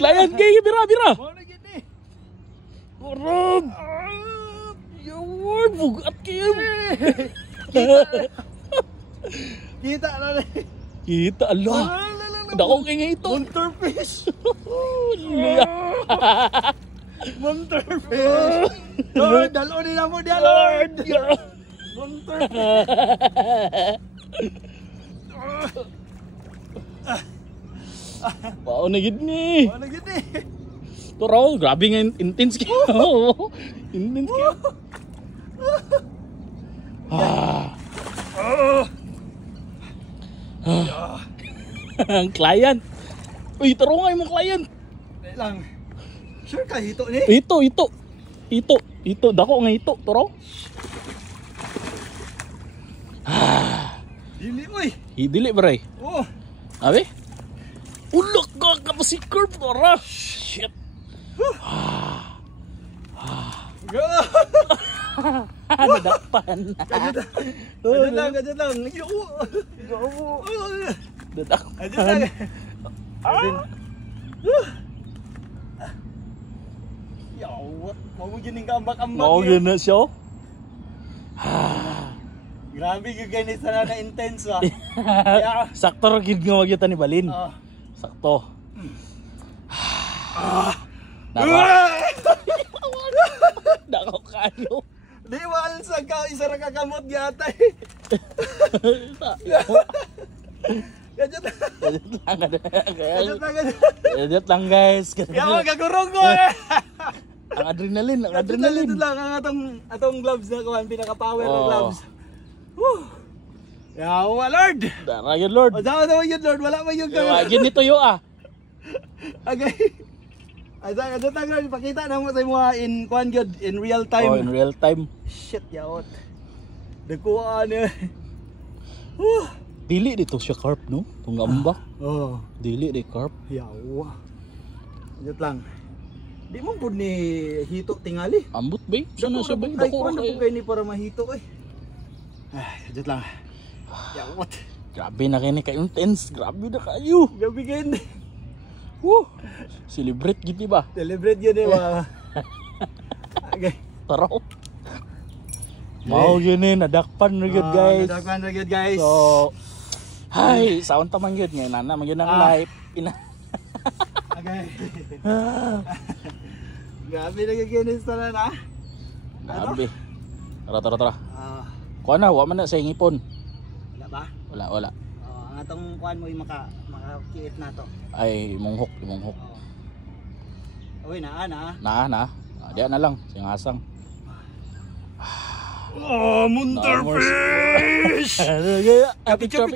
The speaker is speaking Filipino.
Layan kay bira. Mo na gini. Urog. Yawon bugat kayo. Kita na rin. Kita Allah. Dako kay nga ito. Monsterfish. Luya. Monsterfish. Lord, dalonin na mo diya, Lord. Monsterfish. Wow na gid ni. Mo na gini. To raw grabe nga intense kayo. Intense kayo. Ang client. Uy, taro nga yung client. Dahil lang. Sure ka, hito ni? Ito. Dako nga ito. Taro. Dili, uy. Dili bray. Oh. Abi? Ulok ka pa si curve. Tara. Shit. Nadakpan. Gadyan lang. Dadakpan. Yawat, mau mo gining kambak-ambak. Mau yun na siya. Grabe yung ganit sana na intense ba. Sakto rin gid nga magyutan ni Balin. Sakto. Dako kayo. Di wal sa ka isa ra ka kamot gyata. Gadget lang guys. Kaya magagurong ko Ang adrenaline. Ito lang ang atong gloves na kuhan, pinaka-power na gloves. Yawa Lord! Dara yun Lord. O daw naman yun Lord, wala man yung Wagin nito yo Okay. Asa tang Lord, pakita na mo sa mga in kuhan gyud in real time. Oh, in real time. Shit yawat. Dagkuan eh. Dili dito siya carp no? Tungamba. Oh, Dili di carp. yawa. Jut lang. Di mo pud ni hito tingali. Ambot bay. Sana siya bay. Ay, Dako kuhan ra na po kayo. kayo ni para mahito eh. Ay, jut lang. Yawat. Grabe na kayo ni ka-intense. Grabe na kayo. Gabi kayo. Woo! Celebrate gitu ba? Celebrate yun eh mga. Okay. Taraw. Mau yun eh. Nadakpan na yun guys. Nadakpan na yun guys. So, hi! Saon taman yun. Ngayon na naman yun ang live. Okay. Grabe na giginis na na. Grabe. Tara. Ah, Kuha na, huwag man na sa hingipon. wala ba? Wala. Ang atong kuan mo yung makakiit na to. Ay, imonghok. Uy, na. Na. Diyan na lang. Singasang. Oh, Monsterfish! Picture.